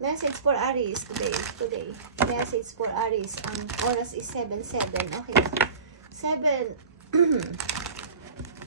Message for Aries today. Message for Aries. Ang oras is 7:07. Okay. 7.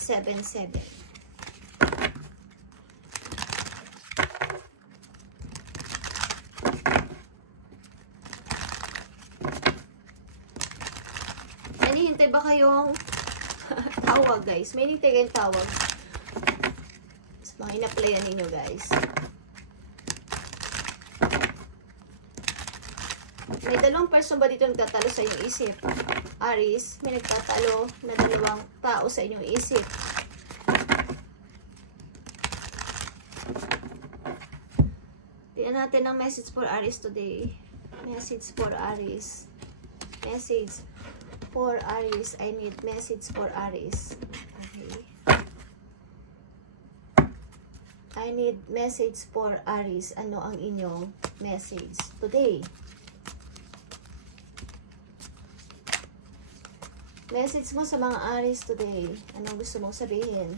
7:07. Nanihintay ba kayong tawag, guys? May hinihintay kayong tawag. Mga ina-playan ninyo, guys. May dalawang person ba dito nagtatalo sa inyong isip? Aries, may nagtatalo na dalawang tao sa inyong isip. Tingnan natin ang message for Aries today. Message for Aries. Message for Aries. I need message for Aries. Okay. I need message for Aries. Ano ang inyong message today? Message mo sa mga Aries today. Anong gusto mong sabihin?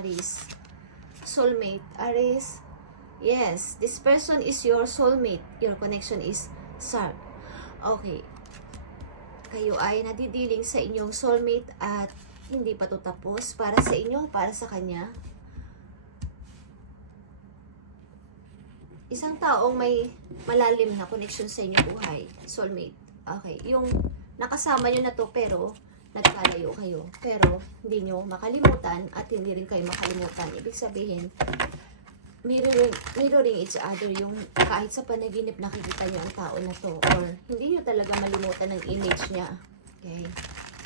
Aries. Soulmate. Aries. Yes. This person is your soulmate. Your connection is sharp. Okay. Kayo ay nadidiling sa inyong soulmate at hindi pa ito tapos. Para sa inyo, para sa kanya. Isang taong may malalim na connection sa inyong buhay. Soulmate. Okay. Yung nakasama nyo na to pero nagkalayo kayo. Pero hindi nyo makalimutan at hindi rin kayo makalimutan. Ibig sabihin, mirroring each other. Yung kahit sa panaginip nakikita nyo ang tao na to. Or hindi nyo talaga malimutan ang image niya. Okay.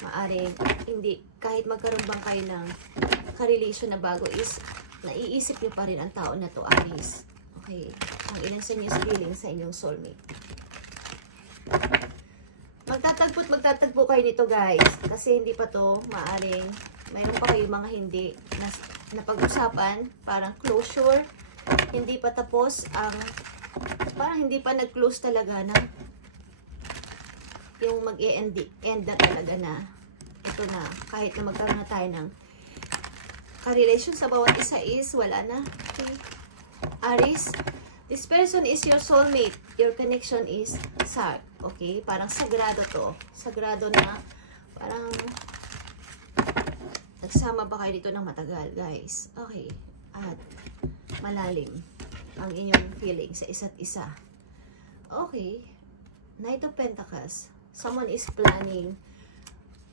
Maaring hindi, kahit magkaroon bang kayo ng ka-relation na bago is, naiisip nyo pa rin ang tao na to, Aries. Okay. Ang ilang sa inyo feeling sa inyong soulmate. Magtatagpo kayo nito, guys. Kasi hindi pa to maaring, mayroon pa kayo mga hindi na pag-usapan. Parang closure. Hindi pa tapos ang, parang hindi pa nag-close talaga na yung mag-end na talaga na ito na. Kahit na magkaroon na tayo ng ka-relation sa bawat isa is wala na. Okay. Aries, this person is your soulmate. Your connection is sharp. Okay? Parang sagrado to. Sagrado na. Parang nagsama ba kayo dito ng matagal, guys? Okay. At malalim ang inyong feeling sa isa't isa. Okay. Knight of Pentacles. Someone is planning.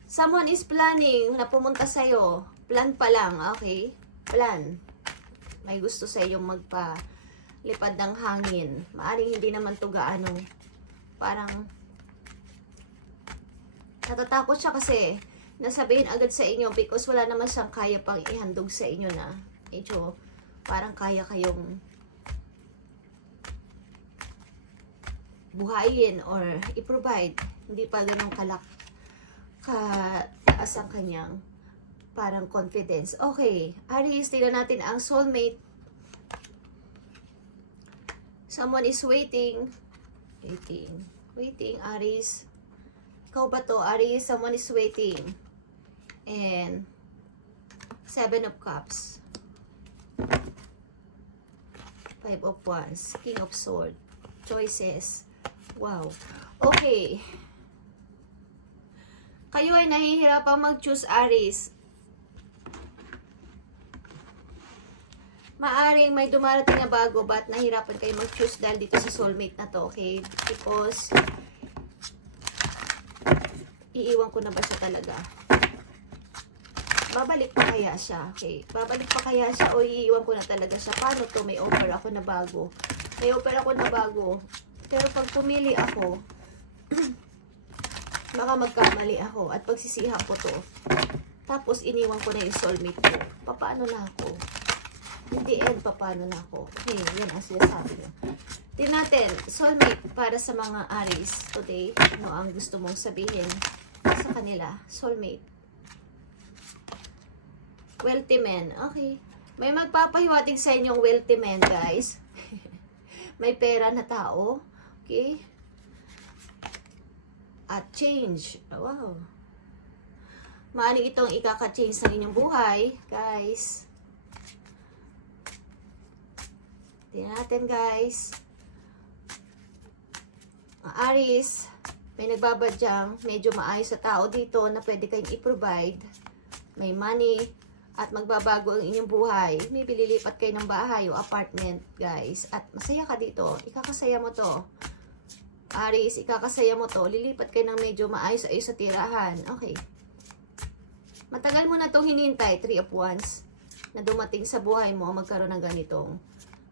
Someone is planning na pumunta sa'yo. Plan pa lang. Okay? Plan. May gusto sa iyong magpalipad ng hangin. Maaring hindi naman to gaano. Parang natatakot siya kasi nasabihin agad sa inyo because wala naman siyang kaya pang ihandog sa inyo na medyo parang kaya kayong buhayin or i-provide. Hindi pa ganun kataas ang kanyang parang confidence. Okay. Aries, tignan natin ang soulmate. Someone is waiting. Waiting, Aries. Ikaw ba to, Aries? Someone is waiting. And 7 of Cups. 5 of Wands. King of Swords. Choices. Wow. Okay. Kayo ay nahihirapang mag-choose, Aries. Maaring may dumarating na bago, but nahirapan kayo mag-choose dahil dito sa soulmate na to, okay? Because, iiwan ko na ba siya talaga? Babalik pa kaya siya, okay? Babalik pa kaya siya o iiwan ko na talaga siya? Paano to? May offer ako na bago. May offer ako na bago. Pero pag pumili ako, baka magkamali ako at pagsisihan ko to. Tapos, iniwan ko na yung soulmate ko. Paano na ako? In the end, paano na ako? Okay, yan ang sinasabi nyo. Tingnan natin, soulmate para sa mga Aries today. Ano ang gusto mong sabihin sa kanila? Soulmate. Wealthy man. Okay. May magpapahiwatig sa inyong wealthy man, guys. May pera na tao. Okay. At change. Wow. Maaring itong ikaka-change sa inyong buhay, guys. Tingnan natin guys. Aries, may nagbabadyang medyo maayos sa tao dito na pwede kayong i-provide. May money at magbabago ang inyong buhay. May lilipat kayo ng bahay o apartment guys. At masaya ka dito. Ikakasaya mo to. Aries, ikakasaya mo to. Lilipat kayo ng medyo maayos-ayos sa tirahan. Okay. Matagal mo na itong hinintay, 3 of Wands, na dumating sa buhay mo, magkaroon ng ganitong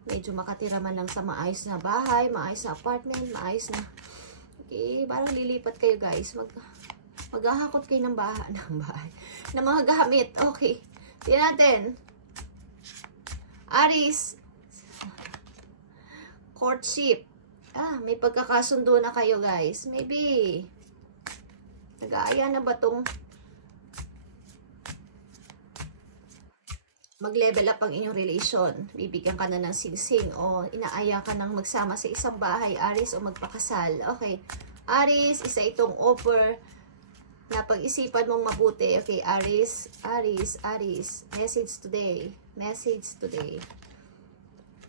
medyo makatira man lang sa maayos na bahay, maayos na apartment, maayos na, okay, parang lilipat kayo guys, maghahakot kayo ng bahay, ng mga gamit, okay, tingnan natin, Aries, courtship, may pagkakasundo na kayo guys, maybe, nag-aaya na ba tong mag-level up ang inyong relation. Bibigyan ka na ng singsing o inaaya ka ng magsama sa isang bahay, Aries, o magpakasal. Okay. Aries, isa itong offer na pag-isipan mong mabuti. Okay, Aries, Aries, Aries. Message today. Message today.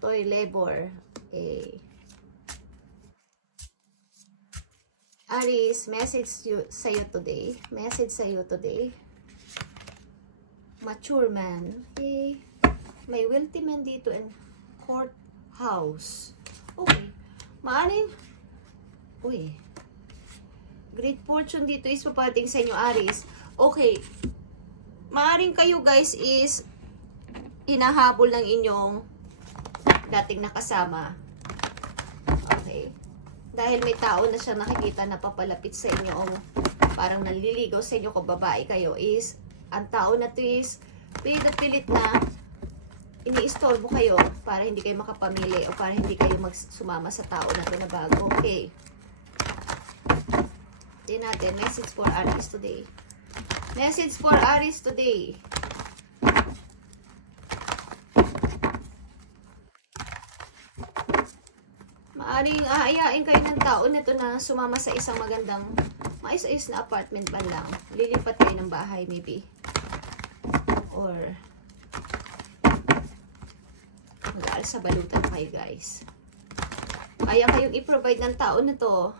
Toy labor. Okay. Aries, message sa'yo today. Message sa'yo today. Mature man. Okay. May wealthy man dito in court house. Okay. Maaring, uy, great fortune dito is paparating sa inyo, Aries. Okay. Maaring kayo guys is hinahabol ng inyong dating nakasama. Okay. Dahil may tao na siya nakikita na papalapit sa inyo o parang nanliligaw sa inyo kung babae kayo is ang tao na to is pilit na ini-istorbo kayo para hindi kayo makapamili o para hindi kayo sumama sa tao na to na bago. Okay. Tingnan natin. Message for Aries today. Message for Aries today. Maaring aayain kayo ng tao na to na sumama sa isang magandang maayos-ayos na apartment ba lang. Lilipat kayo ng bahay maybe. Or mag-aaral sa balutan kayo guys. Kaya kayong i-provide ng tao na to.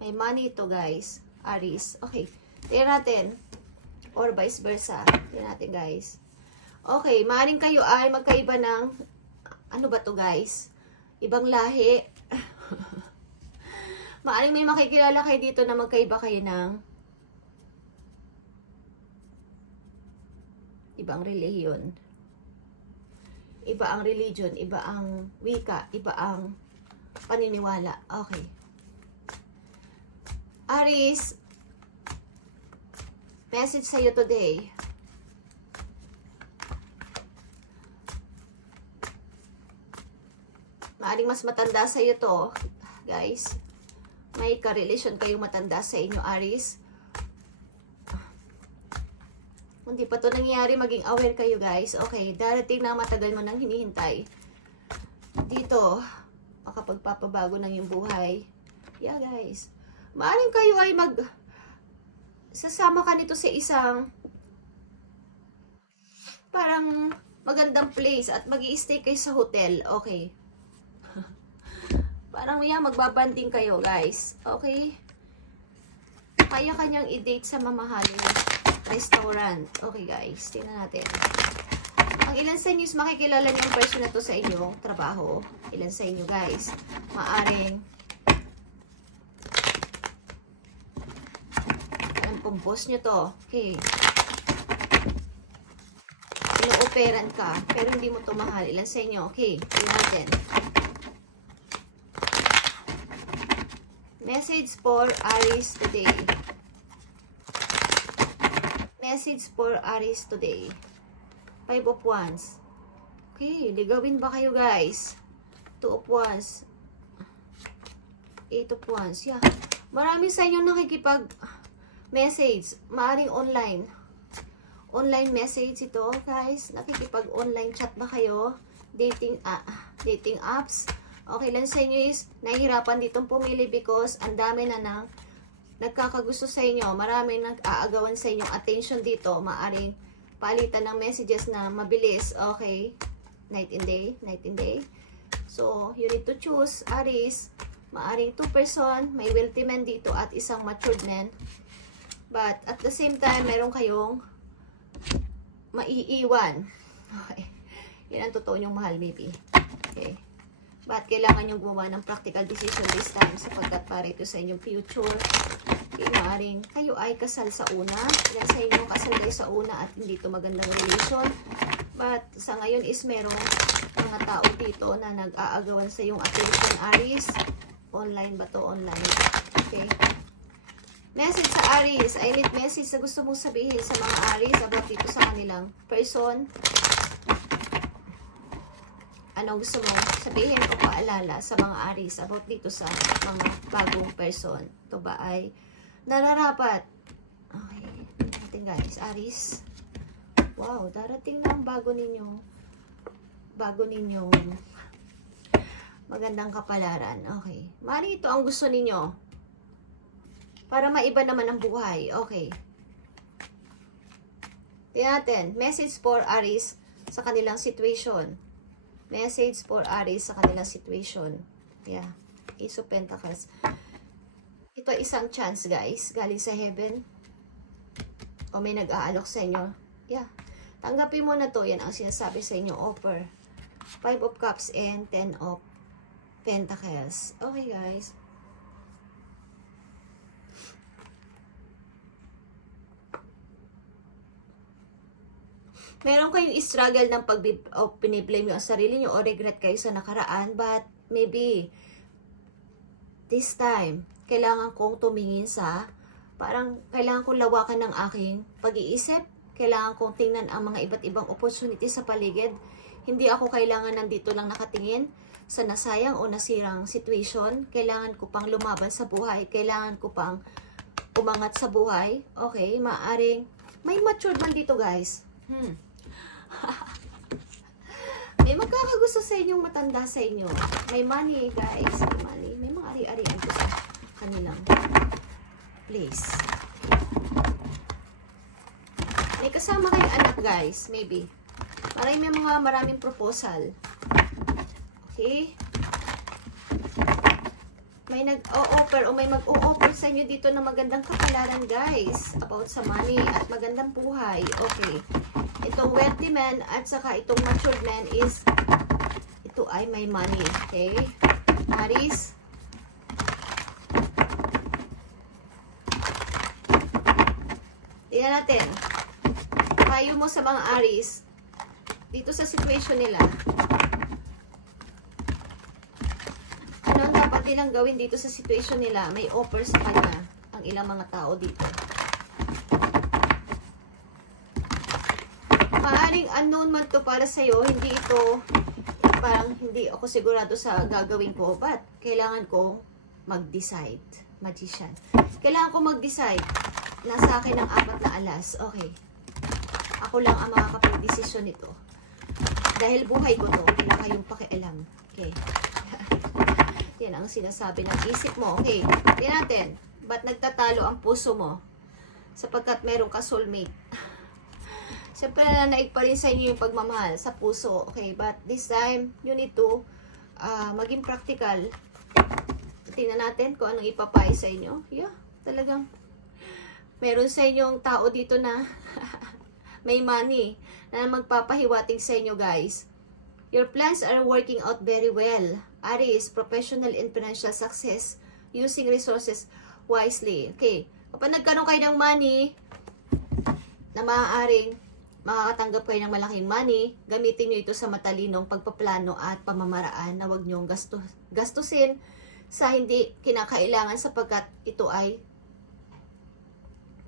May money ito guys. Aries. Okay. Tingnan natin. Or vice versa. Tingnan natin guys. Okay. Maaaring kayo ay magkaiba ng ano ba to guys? Ibang lahi. Maaaring may makikilala kayo dito na magkaiba kayo ng ibang relihiyon. Iba ang religion, iba ang wika, iba ang paniniwala. Okay. Aries, message sa'yo today. Maaring mas matanda sa'yo to, guys. May ka-relation kayong matanda sa inyo, Aries. Hindi pa to nangyayari, maging aware kayo guys. Okay, darating na matagal mo nang hinihintay. Dito, makapagpapabago ng yung buhay. Yeah guys. Maaring kayo ay sasama ka nito sa isang parang magandang place at mag-i-stay kayo sa hotel. Okay. Parang yan, magbabanding kayo guys. Okay. Kaya kanyang i-date sa mamahaling restaurant. Okay guys, tingnan natin. Ang ilan sa inyo is makikilala niyo ang person na to sa inyong trabaho. Ilan sa inyo guys, maaring alam kong boss nyo to. Okay. Ino-operan ka, pero hindi mo to mahal. Ilan sa inyo? Okay, tingnan natin. Message for Aries today. Message for Aries today. 5 of Wands. Okay, ligawin ba kayo guys? 2 of Wands. 8 of Wands. Yeah. Marami sa inyo nakikipag-message. Maaring online. Online message ito guys. Nakikipag-online chat ba kayo? Dating apps. Okay lang sa inyo is nahihirapan ditong pumili because ang dami na nang nagkakagusto sa inyo, maraming nag-aagawan sa inyong attention dito, maaring palitan ng messages na mabilis, okay, night and day, So, you need to choose, Aries. Maaring 2 person, may wealthy man dito at isang matured man. But, at the same time, meron kayong maiiwan. Okay. Yan ang totoo nyong mahal, maybe. Okay. But, kailangan nyong gumawa ng practical decision this time sapagkat para ito sa inyong future. Okay, maaring kayo ay kasal sa una. Ilan sa inyo kasal kayo sa una at hindi ito magandang relation. But, sa ngayon is merong mga tao dito na nag-aagawan sa iyong attention, Aries. Online ba to? Online. Okay. Message sa Aries. I need message na gusto mong sabihin sa mga Aries about dito sa kanilang person. Ano gusto mong sabihin o paalala sa mga Aries about dito sa mga bagong person? Ito ba ay nararapat? Okay. Natin guys. Aries. Wow. Darating na ang bago ninyong magandang kapalaran. Okay. Mari ito ang gusto ninyo. Para maiba naman ang buhay. Okay. Tingnan natin. Message for Aries sa kanilang situation. Message for Aries sa kanilang situation. Yeah. Ace of Pentacles. Ito ay isang chance, guys. Galing sa heaven. O may nag-aalok sa inyo. Yeah. Tanggapin mo na to. Yan ang sinasabi sa inyo. Offer. 5 of Cups and 10 of Pentacles. Okay, guys. Meron kayong struggle ng piniblame yung sarili nyo o regret kayo sa nakaraan, but maybe this time, kailangan kong tumingin sa, parang kailangan kong lawakan ng aking pag-iisip, kailangan kong tingnan ang mga iba't ibang opportunity sa paligid. Hindi ako kailangan nandito lang nakatingin sa nasayang o nasirang situation. Kailangan ko pang lumaban sa buhay. Kailangan ko pang umangat sa buhay. Okay, maaring may matured man dito, guys. May magkakagusto sa inyong matanda sa inyo. May money, guys. May money. May mga ari-arian ko sa kanilang place. May kasama kayong anak, guys. Maybe. Maraming proposal. Okay? May nag-o-offer o may mag-o-offer sa inyo dito ng magandang kapalaran, guys. About sa money at magandang buhay. Okay. Itong wealthy man at saka itong matured man is ito ay may money. Okay? Aries. Tingnan natin. Payo mo sa mga Aries dito sa situation nila. Ano ang dapat nilang gawin dito sa situation nila? May offer sa kanya ang ilang mga tao dito. Maaring unknown man to para sa'yo. Hindi ito, parang hindi ako sigurado sa gagawin ko. But, kailangan kong mag-decide. Magician. Kailangan kong mag-decide. Nasa akin ang 4 na alas. Okay. Ako lang ang makakapag-desisyon nito. Dahil buhay ko to, wala kayong pakialam. Okay. Yan ang sinasabi ng isip mo. Okay. Tingnan natin. Ba't nagtatalo ang puso mo? Sapagkat meron ka soulmate. Siyempre, naig pa rin sa inyo yung pagmamahal sa puso. Okay. But this time, you need to maging practical. Tingnan natin kung anong ipapayo sa inyo. Yeah. Talagang meron sa inyong tao dito na may money na magpapahiwatig sa inyo, guys. Your plans are working out very well. Aries, professional and financial success using resources wisely. Okay. Kapag nagkaroon kayo ng money na maaaring makakatanggap kayo ng malaking money, gamitin nyo ito sa matalinong pagpaplano at pamamaraan na huwag nyong gastusin sa hindi kinakailangan sapagkat ito ay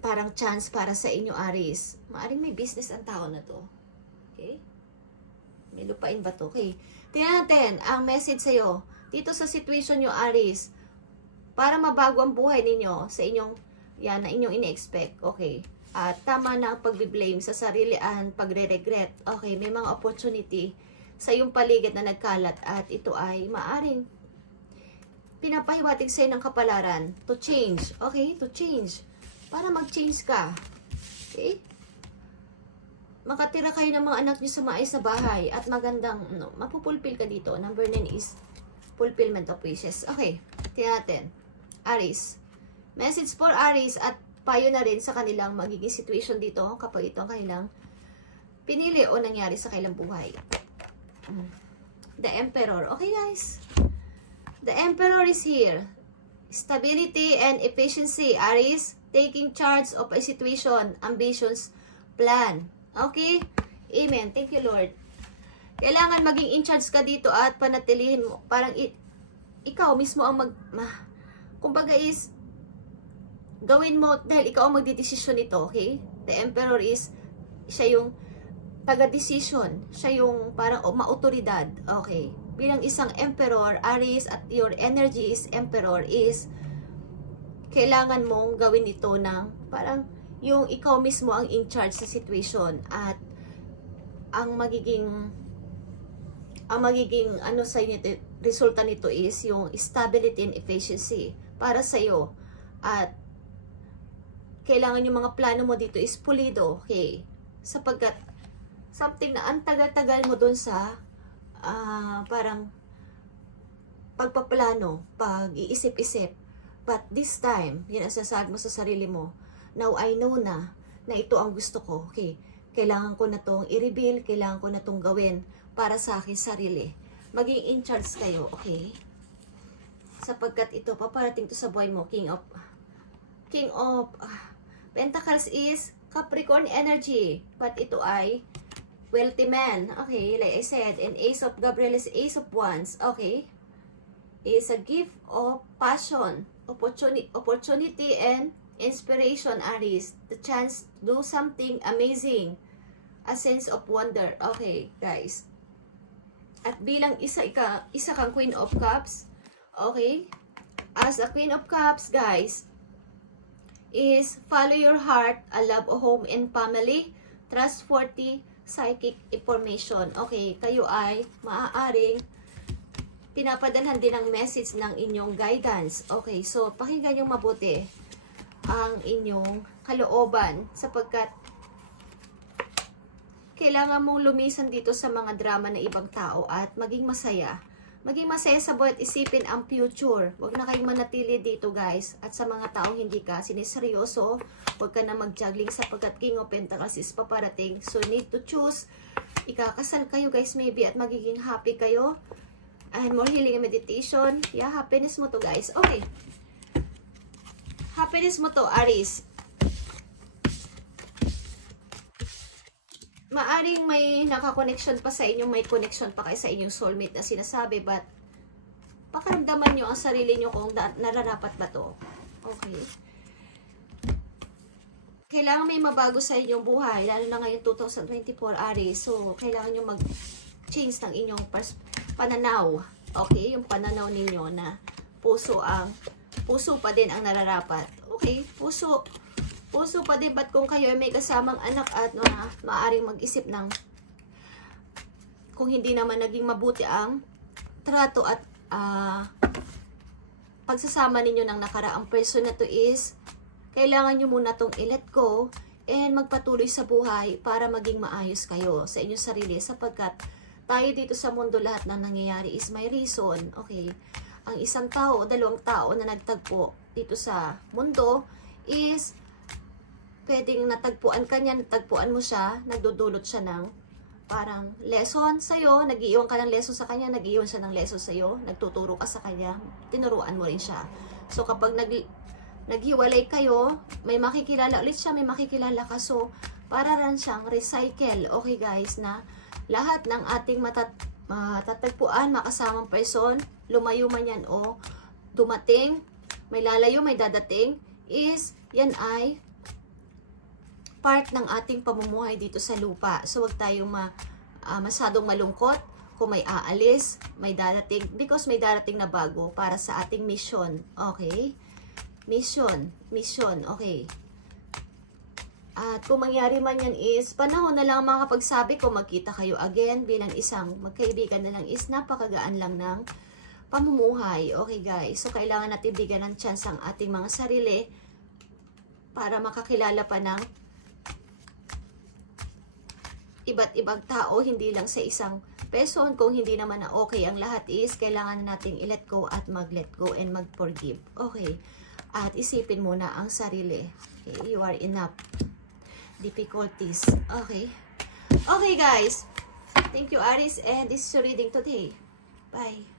parang chance para sa inyo, Aries. Maaring may business ang tao na to. Okay? May lupain ba to? Okay. Tingnan natin ang message sa'yo. Dito sa situation nyo, Aries, para mabago ang buhay ninyo sa inyong, yan, na inyong ine-expect. Okay. At tama na ang pagbiblame sa sarili at pagre-regret. Okay. May mga opportunity sa iyong paligid na nagkalat at ito ay maaring pinapahiwatig sa'yo ng kapalaran to change. Okay? To change. Para mag-change ka. Okay? makatira kayo ng mga anak nyo sa maayos na bahay at magandang, mapupulpil ka dito. Number 9 is fulfillment of wishes. Okay, tingnan natin. Aries. Message for Aries at payo na rin sa kanilang magiging situation dito kapag ito ang kanilang pinili o nangyari sa kanilang buhay. The Emperor. Okay guys. The Emperor is here. Stability and efficiency. Aries, taking charge of a situation, ambitions, plan. Okay? Amen. Thank you, Lord. Kailangan maging in charge ka dito at panatilihin mo. Parang ikaw mismo ang kumbaga is, gawin mo dahil ikaw ang magdidesisyon nito, okay? The Emperor is, siya yung taga-decision. Siya yung parang maotoridad, okay? Bilang isang Emperor, Aries, at your energy is Emperor is, kailangan mong gawin ito ng parang yung ikaw mismo ang in charge sa situation at ang magiging ano sa inyo, resulta nito is yung stability and efficiency para sa iyo at kailangan yung mga plano mo dito is pulido, okay? Sapagkat something na ang tagal-tagal mo dun sa parang pagpaplano, pag-iisip-isip. But this time, yun ang sasabi mo sa sarili mo, now I know na ito ang gusto ko. Okay, kailangan ko na itong i-reveal, kailangan ko na itong gawin para sa akin sarili. Maging in charge kayo, okay? Sapagkat ito, paparating to sa buhay mo, King of Pentacles is Capricorn energy. But ito ay wealthy man, okay? Like I said, and Ace of Gabriel is Ace of Wands, okay? Is a gift of passion, opportunity and inspiration, Aries. The chance to do something amazing. A sense of wonder. Okay, guys. At bilang isa kang Queen of Cups, okay? As a Queen of Cups, guys, is follow your heart, a love, a home, and family, trustworthy, psychic information. Okay, kayo ay maaaring pinapadalhan din ng message ng inyong guidance. Okay, so pakinggan nyo mabuti ang inyong kalooban sapagkat kailangan mong lumisan dito sa mga drama ng ibang tao at maging masaya. Maging masaya sa buhat, isipin ang future. Huwag na kayong manatili dito, guys. At sa mga taong hindi ka siniseryoso, huwag ka na mag-juggling sapagkat King of Pentacles is paparating. So, need to choose. Ikakasal kayo, guys, maybe, at magiging happy kayo. And more healing and meditation. Yeah, happiness mo to, guys. Okay. Happiness mo to, Aries. Maaring may naka-connection pa sa inyo, may connection pa kayo sa inyong soulmate na sinasabi, but pakaramdaman nyo ang sarili nyo kung nararapat ba to. Okay. Kailangan may mabago sa inyong buhay, lalo na ngayon 2024, Aries. So, kailangan nyo mag-change ng inyong pananaw. Okay? Yung pananaw ninyo na puso pa din ang nararapat. Okay? Puso pa din, ba't kung kayo ay may kasamang anak at maaaring mag-isip ng kung hindi naman naging mabuti ang trato at pagsasama ninyo ng nakaraang person na to is kailangan nyo muna tong i-let go and magpatuloy sa buhay para maging maayos kayo sa inyong sarili sapagkat tayo dito sa mundo lahat ng nangyayari is may reason. Okay? Ang isang tao o dalawang tao na nagtagpo dito sa mundo is pwedeng natagpuan ka niya, natagpuan mo siya, nagdudulot siya ng parang lesson sa'yo, nag-iiwan ka ng lesson sa kanya, nag-iiwan siya ng lesson sa'yo, nagtuturo ka sa kanya, tinuruan mo rin siya. So kapag naghiwalay kayo, may makikilala ulit siya, may makikilala ka. So para rin siyang recycle. Okay guys, na lahat ng ating matatagpuan, makasamang person, lumayo man yan o dumating, may lalayo, may dadating, is yan ay part ng ating pamumuhay dito sa lupa. So, huwag tayong masyadong malungkot kung may aalis, may darating, because may darating na bago para sa ating mission. Okay? Mission, okay. At kung mangyari man yan is, panahon na lang makapagsabi kung magkita kayo again bilang isang magkaibigan na lang is napakagaan lang ng pamumuhay. Okay guys, so kailangan natin bigyan ng chance ang ating mga sarili para makakilala pa ng iba't ibang tao, hindi lang sa isang person. Kung hindi naman na okay ang lahat is, kailangan nating i-let go at mag-let go and mag-forgive. Okay? At isipin muna ang sarili. Okay? You are enough. Difficulties. Okay? Okay guys. Thank you Aries, and this is your reading today. Bye.